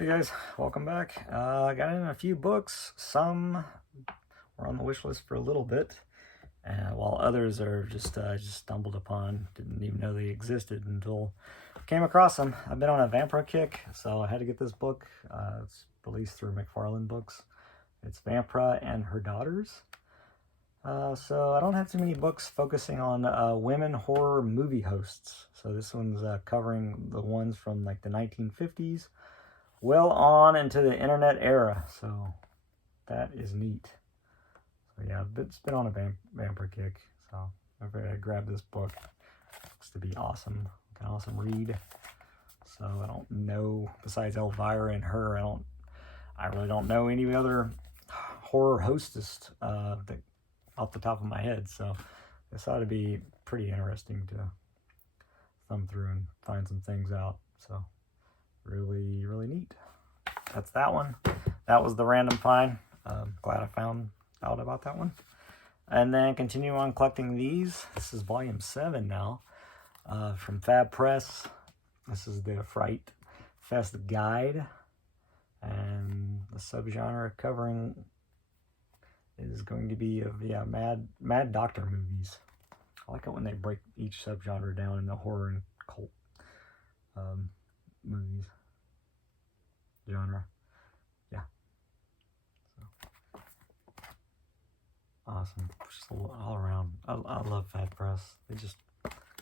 Hey guys, welcome back. I got in a few books. Some were on the wish list for a little bit, while others are just stumbled upon. Didn't even know they existed until I came across them. I've been on a Vampire kick, so I had to get this book. It's released through McFarlane Books. It's Vampire and Her Daughters. So I don't have too many books focusing on women horror movie hosts. So this one's covering the ones from like the 1950s. Well on into the internet era, so that is neat. So yeah, it's been on a vampire kick, so I figured I'd grab this book. Looks to be awesome, an awesome read. So I don't know, besides Elvira and her, I really don't know any other horror hostess that off the top of my head. So this ought to be pretty interesting to thumb through and find some things out. So really, really neat. That's that one. That was the random find. Glad I found out about that one. And then continue on collecting these. This is volume 7 now, from Fab Press. This is the Fright Fest Guide, and the subgenre covering is going to be of mad doctor movies. I like it when they break each subgenre down in the horror and cult movies genre. Yeah, so awesome. Just all around. I love Fab Press. They just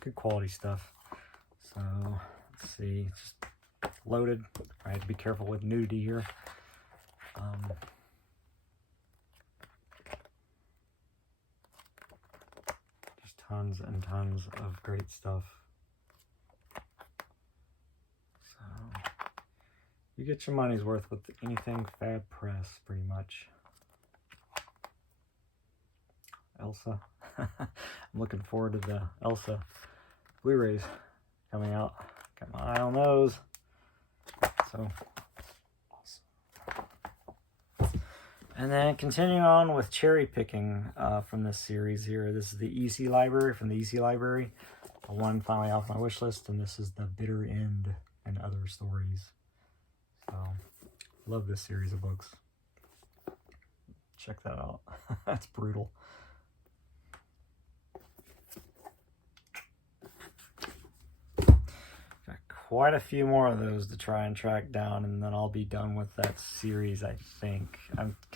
good quality stuff. So let's see, it's just loaded. I have to be careful with nudity here. Just tons and tons of great stuff. You get your money's worth with anything Fab Press, pretty much. Elsa. I'm looking forward to the Elsa Blu-rays coming out. Got my eye on those. So, awesome. And then continuing on with cherry picking from this series here. This is the EC Library, from the EC Library. The one finally off my wish list, and this is The Bitter End and Other Stories. So, love this series of books. Check that out. That's brutal. Got quite a few more of those to try and track down, and then I'll be done with that series, I think.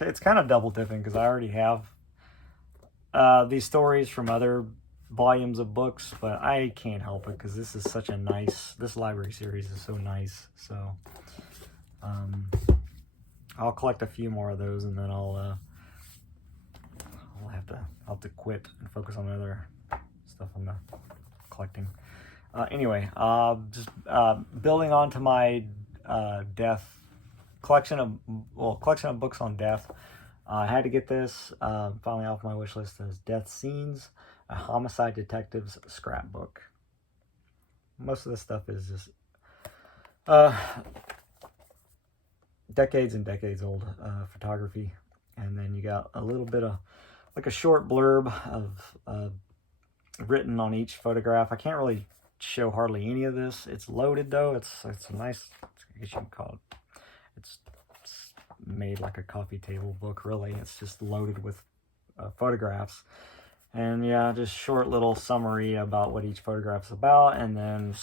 It's kind of double dipping because I already have these stories from other volumes of books, but I can't help it because this is such a nice, this library series is so nice. So I'll collect a few more of those, and then I'll have to quit and focus on other stuff on the collecting. Anyway, just building onto my death collection of books on death. I had to get this finally off my wish list as Death Scenes, a Homicide Detective's Scrapbook. Most of this stuff is just decades and decades old photography, and then you got a little bit of like a short blurb of written on each photograph. I can't really show hardly any of this. It's loaded though. It's a nice, I guess you can call it, it's made like a coffee table book really. It's just loaded with photographs, and yeah, just short little summary about what each photograph's about, and then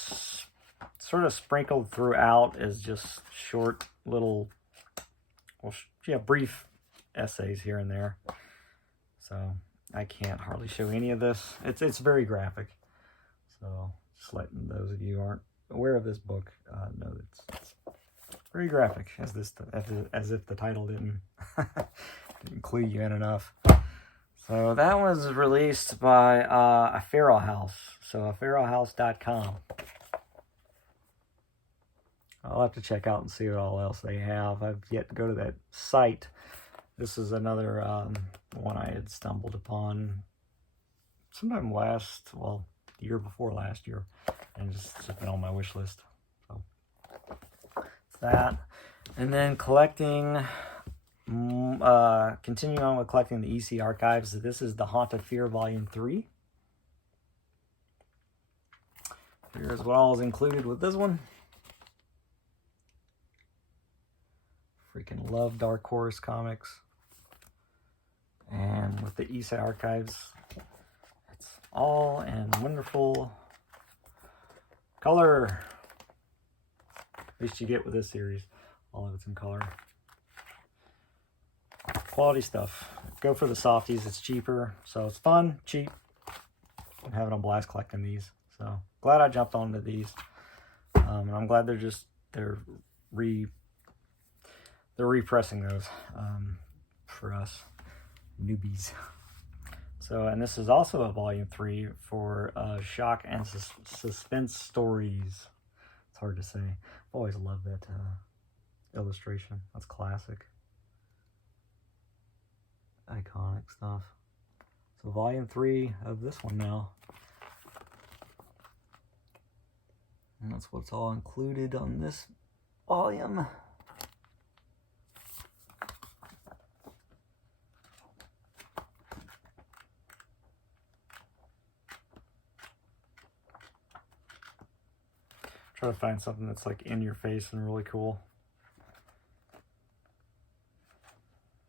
sort of sprinkled throughout is just short little, brief essays here and there. So I can't hardly show any of this. It's very graphic. So just letting those of you who aren't aware of this book know that it's very graphic, as if the title didn't clue you in enough. So that was released by a Feral House. So feralhouse.com. I'll have to check out and see what all else they have. I've yet to go to that site. This is another one I had stumbled upon sometime the year before last year, and just been on my wish list. So it's that. And then collecting, continuing on with collecting the EC archives. This is the Haunt of Fear Volume 3. Here's what all is included with this one. Freaking love Dark Horse comics. And with the EC Archives, it's all in wonderful color. At least you get with this series. All of it's in color. Quality stuff. Go for the softies. It's cheaper. So it's fun, cheap. I'm having a blast collecting these. So glad I jumped onto these. And I'm glad they're repressing those for us newbies. So, and this is also a volume 3 for shock and suspense stories. It's hard to say. I've always loved that illustration. That's classic. Iconic stuff. So volume 3 of this one now. And that's what's all included on this volume. Try to find something that's like in your face and really cool.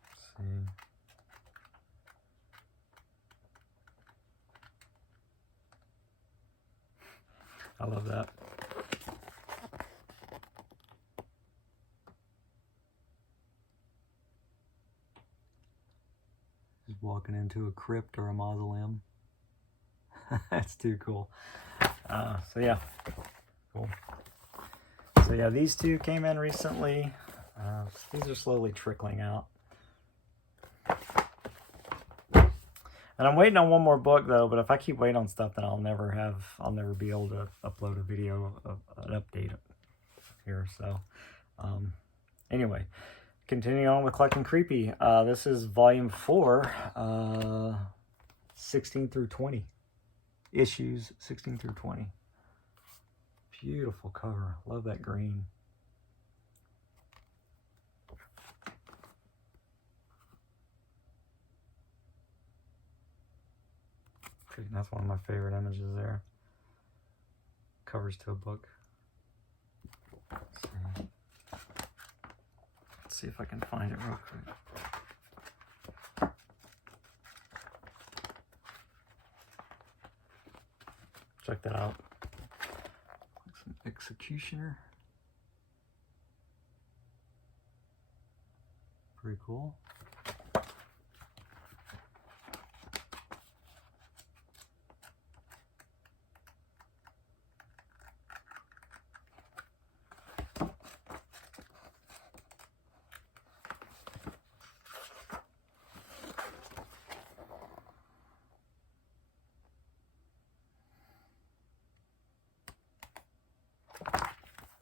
Let's see. I love that. Just walking into a crypt or a mausoleum. That's too cool. So yeah, cool. So yeah, these two came in recently. These are slowly trickling out. And I'm waiting on one more book though, but if I keep waiting on stuff, then I'll never be able to upload a video of an update here. So anyway, continuing on with collecting creepy. This is volume 4, 16 through 20. Issues 16 through 20. Beautiful cover. Love that green. That's one of my favorite images there. Covers to a book. Let's see if I can find it real quick. Check that out. Some Executioner. Pretty cool.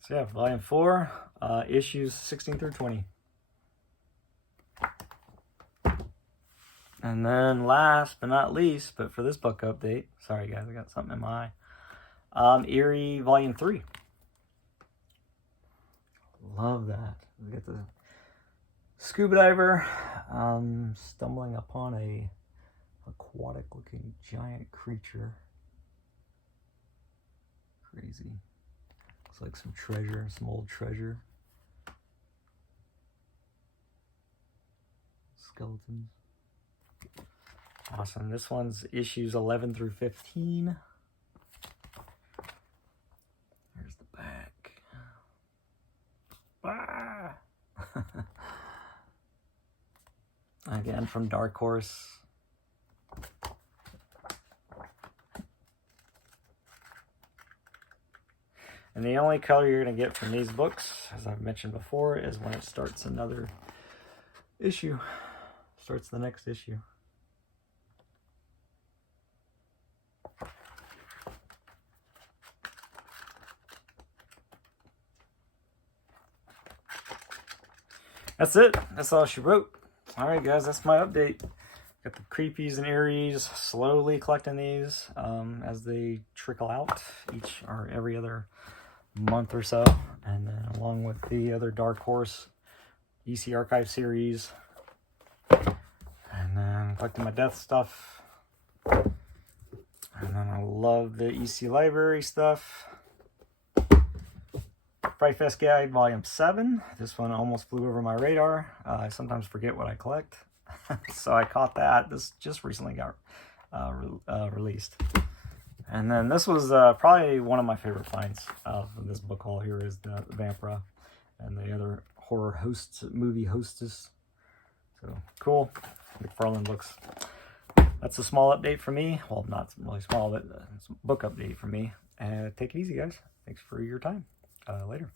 So yeah, volume 4, issues 16 through 20. And then last but not least, but for this book update, sorry guys, I got something in my eye. Eerie volume 3. Love that. We got the scuba diver stumbling upon a aquatic looking giant creature. Crazy. Looks like some treasure, some old treasure. Skeletons. Awesome. This one's issues 11 through 15. There's the back. Ah! Again, from Dark Horse. And the only color you're going to get from these books, as I've mentioned before, is when it starts another issue. Starts the next issue. That's it. That's all she wrote. Alright guys, that's my update. Got the creepies and eerie's, slowly collecting these as they trickle out each or every other month or so. And then along with the other Dark Horse EC Archive series. And then collecting my death stuff. And then I love the EC Library stuff. Fright Fest Guide Volume 7. This one almost flew over my radar. I sometimes forget what I collect. So I caught that. This just recently got released. And then this was probably one of my favorite finds of this book haul here is the Vampira and the other horror hosts, movie hostess. So cool. McFarlane books. That's a small update for me. Well, not really small, but it's a book update for me. Take it easy, guys. Thanks for your time. Later.